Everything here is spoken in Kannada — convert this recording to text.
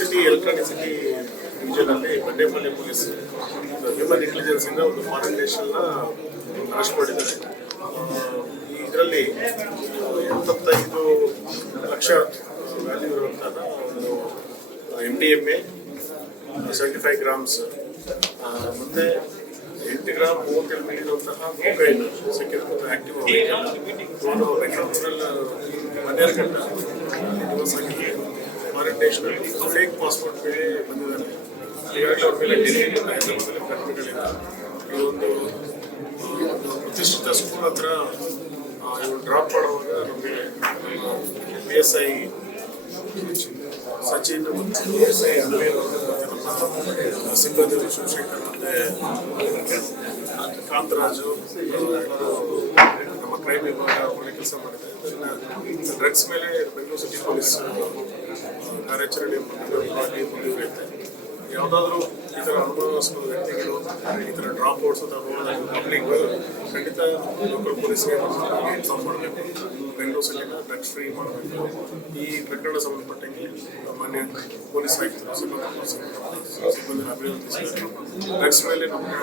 ಸಿಟಿ ಎಲೆಕ್ಟ್ರಾನಿಸಿಟಿ ಡಿವಿಷನ್ ಅಲ್ಲಿ ಬಂಡೇಪಲ್ಲಿ ಪೊಲೀಸ್ ಹ್ಯೂಮನ್ ಇಂಟೆಲಿಜೆನ್ಸ್ ಇಂದ ಒಂದು ಫಾರಿನ್ ನೇಷನ್ನ ಅರೆಸ್ಟ್ ಮಾಡಿದ್ದಾರೆ. ಇದರಲ್ಲಿ 75 ಲಕ್ಷ ವ್ಯಾಲ್ಯೂ ಇರುವಂತಹ ಒಂದು MDMA 75 ಗ್ರಾಮ್ಸ್ ಮತ್ತೆ 8 ಗ್ರಾಮ್ 37 ಮಿಲಿ ಇರುವಂತಹ ಕೊಕೈನ್ ಸಿಕ್ಕಿರುವಂತಹ ಆಕ್ಟಿವ್ ಇವರು ಬೆಂಗಳೂರಲ್ಲಿ ಮನೆಯರ್ಗಂಟ ದಿವಸಕ್ಕೆ ಫಾರಿನ್ ನೇಷನಲ್ಲಿ ಫೇಕ್ ಪಾಸ್ಪೋರ್ಟ್ ಮೇಲೆ ಬಂದಿದ್ದಾರೆ. ಈಗಾಗಲೇ ಅವ್ರ ಮೇಲೆ ಡೆಲ್ಲಿ ಪ್ರಕರಣಗಳಿದೆ. ಈ ಒಂದು ಪ್ರತಿಷ್ಠಿತ ಸ್ಕೂಲ್ ಹತ್ರ ಇವರು ಡ್ರಾಪ್ ಮಾಡುವಾಗ ನಮಗೆ PSI ಸಚಿನ್ ಮತ್ತು PSI ಅನ್ವೀರ್ ಸಿಬ್ಬಂದಿ ಶಿವಶೇಖರ್ ಮತ್ತೆ ಕಾಂತರಾಜು ನಮ್ಮ ಕ್ರೈಮ್ ವಿಭಾಗ ಒಳ್ಳೆ ಕೆಲಸ ಮಾಡಿದೆ. ಡ್ರಗ್ಸ್ ಮೇಲೆ ಬೆಂಗಳೂರು ಸಿಟಿ ಪೊಲೀಸ್ ಕಾರ್ಯಾಚರಣೆ ಮುಂದುವರಿಯುತ್ತೆ. ಯಾವುದಾದ್ರೂ ಈ ಥರ ಅನುಭವಸ್ಪದ ವ್ಯಕ್ತಿಗಳು ಈ ಥರ ಡ್ರಾಪ್ ಓಡಿಸೋದು ಪಬ್ಲಿಕ್ ಖಂಡಿತ ಲೋಕಲ್ ಪೊಲೀಸ್ಗೆ ಇನ್ಫಾರ್ಮ್ ಮಾಡಬೇಕು. ಬೆಂಗಳೂರು ಸಿಟಿನ ಡ್ರಗ್ಸ್ ಫ್ರೀ ಮಾಡಬೇಕು. ಈ ಪ್ರಕರಣ ಸಂಬಂಧಪಟ್ಟಂಗೆ ಮಾನ್ಯ ಪೊಲೀಸ್ ಆಯುಕ್ತರು ಸಿಬ್ಬಂದಿನ ಅಭಿನಂದಿಸಿದ್ದಾರೆ. ಡ್ರಗ್ಸ್ ಮೇಲೆ ನಮಗೆ